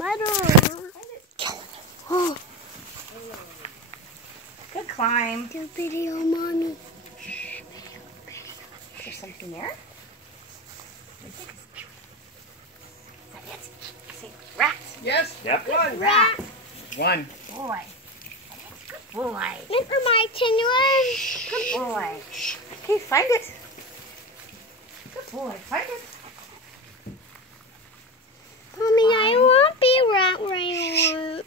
mother. Oh. Good climb. Do video, mommy. Is there something there? Is that it? Say rat. Yes. Yep. One. Rat. One. Boy. Good boy. Remember my tin Good boy. Okay, find it. Good boy. Find it. Mommy, I want be a rat where I want.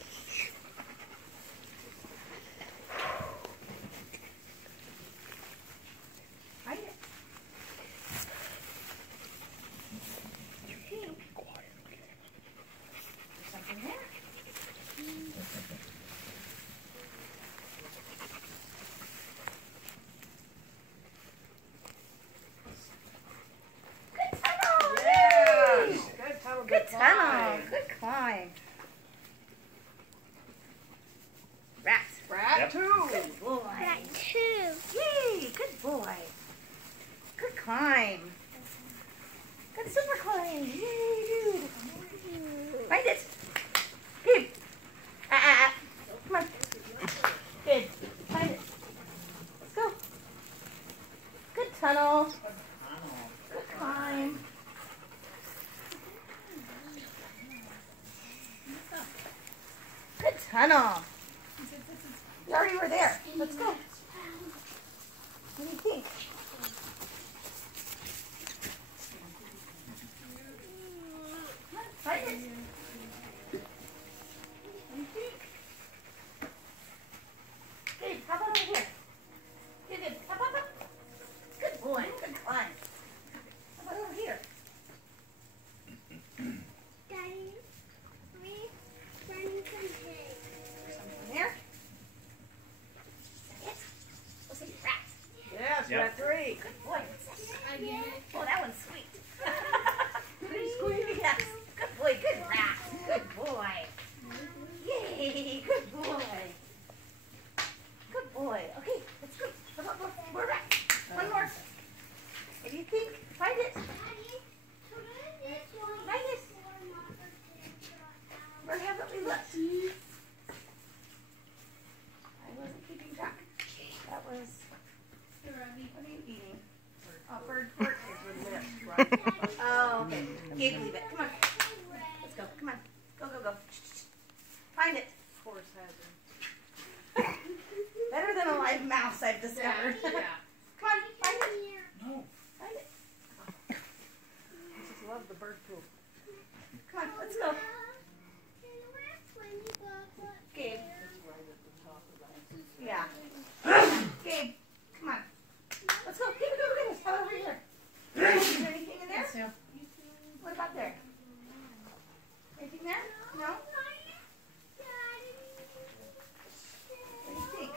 Find it. There's something there. Good tunnel. Yes. Yay. Good tunnel. Good tunnel. Good climb. Rat. Rat Yep. 2. Good boy. Rat too. Yay. Good boy. Good climb. Good super climb. Yay, dude. Find it. Good. Come on. Good. Find it. Let's go. Good tunnel. Good climb. Good tunnel. You already were there. Let's go. What do you think? Come on, find it. What do you think? Good. How about over here? Good. How about that? Good boy. Good climb. How about over here? Daddy, we running some hay. Something there? Is that it? What's it? Rat. Yes. Yep. Rat 3. Good boy. What's that? Oh, that one's sweet. Yes. Good boy. Good rat. Good boy. Yay. Good boy. Good boy. Okay, let's go. Come on, more rats. One more. What do you think? Find it. Find it. Where haven't we looked? I wasn't keeping track. That was. What are you eating? Oh, bird is with lips. Oh, okay. Okay, leave it. Come on. Let's go. Come on. Go, go, go. Find it. Horse hazard. Better than a live mouse, I've discovered. Yeah. Come on, find it. No. Find it. I just love the bird poop. Come on, let's go. Gabe. Yeah. Gabe, come on. Let's go. Gabe, go. How about over here? Is there anything in there? What about there? Anything there? No? What do you think?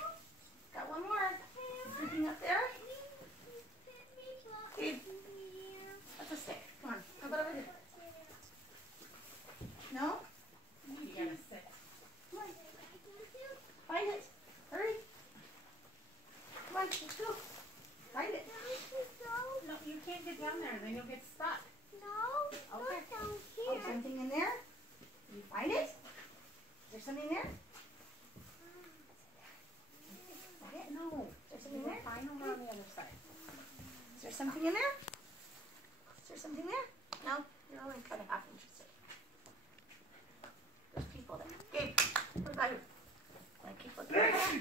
Got one more. Anything up there? Gabe, that's a stick. Come on. How about over here? No? You gotta sit. Come on. Find it. Hurry. Come on, let's go. Find it. No, you can't get down there. Then you'll get stuck. Okay. Oh, something in there? Did you find it? Is there something there? Is that it? No. Is there something there? Find over on the other side. Is there something in there? Is there something there? No? You're only kind of half interested. There's people there. Gabe, what about you? Want to keep looking at that?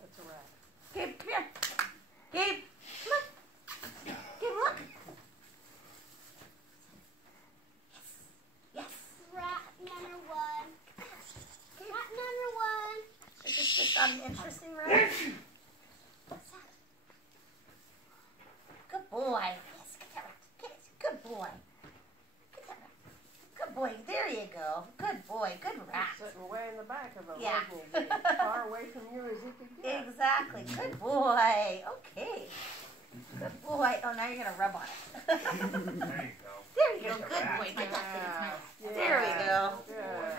That's a rat. Gabe, come here. Gabe, come on. Gabe, look. Yes. Rat number one. Rat number one. Is this just an interesting round? What's that? Good boy. Yes, get that rat. Get it. Good boy. Get that rat. Good boy. There you go. Good boy. Good rat. Sitting way in the back of a Yeah. local gate, as far away from you as you could get. Exactly. Good boy. Okay. Good boy. Oh, now you're going to rub on it. There you go. There you go. Get the Good rat. boy. Get that thing. Yeah. There we go. Good.